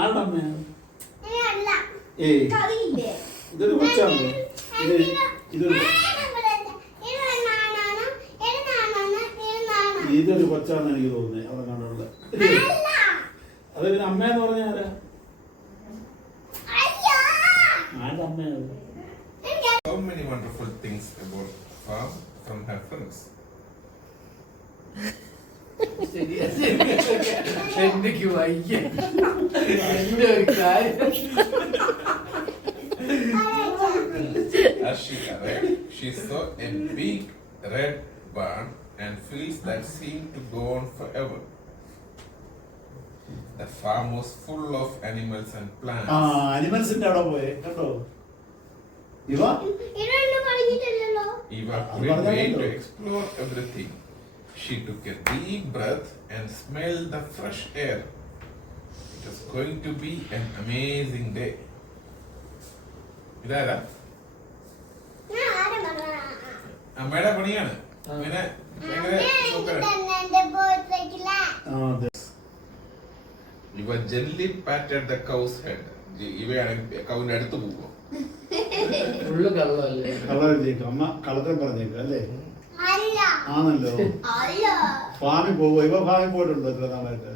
ആരുടെ അമ്മയാണ്? ഇതൊരു കൊച്ചാണോ? ഇതൊരു കൊച്ചാന്ന് എനിക്ക് തോന്നുന്നത്. അവിടെ കണ്ടുള്ള അത് പിന്നെ അമ്മയെന്ന് പറഞ്ഞ ആരാ? ആരുടെ അമ്മയാണ്? So many wonderful things about farm from her friends. എന്തൊക്കെ വയ്യ എന്റെ ഒരു കാര്യം. As she arrived, she saw a big red barn and fields that seemed to go on forever. The farm was full of animals and plants. അനിമൽസിന്റെ അവിടെ പോയെ കണ്ടോ? Eva couldn't wait to explore everything. She took a deep breath and smelled the fresh air. It was going to be an amazing day. ഇതാരാ? അമ്മയുടെ പണിയാണ്. ഇങ്ങനെ ഇവ gently patted the cow's head. ഇവയാണ് കൗവിന്റെ അടുത്ത് പോകും. ഫുള്ള് കള്ളല്ലേ? കള്ളറിഞ്ഞേക്കും. അമ്മ കള്ളത്തരം പറഞ്ഞേക്കും അല്ലേ? ആണല്ലോ. ഫാമിൽ പോകുമ്പോ ഇവ ഫാമിൽ പോയിട്ടുണ്ടോ എത്ര നാളായിട്ട്?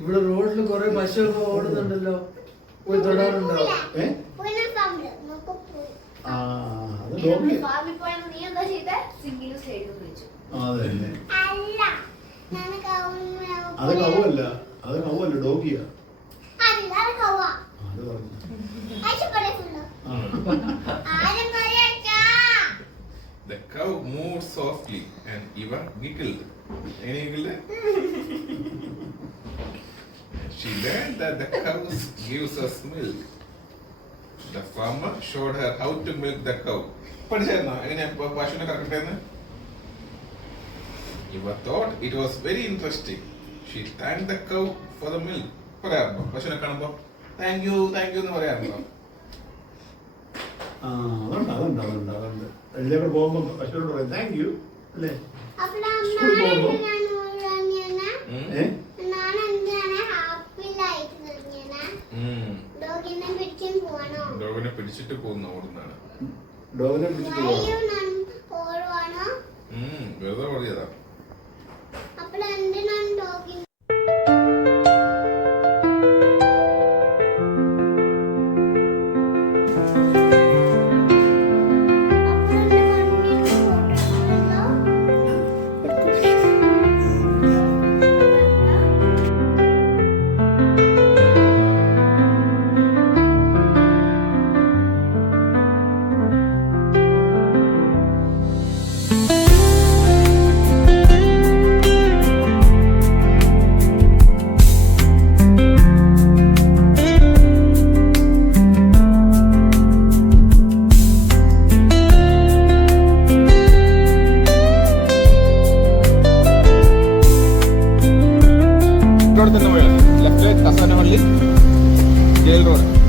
ഇവിടെ റോഡിൽ കുറെ പശുവൊക്കെ ഓടുന്നുണ്ടല്ലോ, പോയി തൊടാറുണ്ടോ? അത് ഡോഗി. അതന്നെ. അത് കവല്ല, അത് കവല്ല, ഡോഗിയാ. അത് പറഞ്ഞു. The cow moved softly and Eva giggled. She learned that the cow gives us milk. The farmer showed her how to milk the cow. Eva thought it was very interesting. She thanked the cow for the milk. Thank you, thank you. അതുണ്ട്. ഇതിലേക്ക് പോകുമ്പോ പശുവിനോട് പറയും thank you അല്ലേ? ഡോഗിനെ പിടിച്ചിട്ട് പോകുന്ന ഓടുന്നാണ്. ഡോഗിനെ പിടിച്ചിട്ട് വെറുതെ ഓടിയതാ. Left side Kasanahalli Jail Road.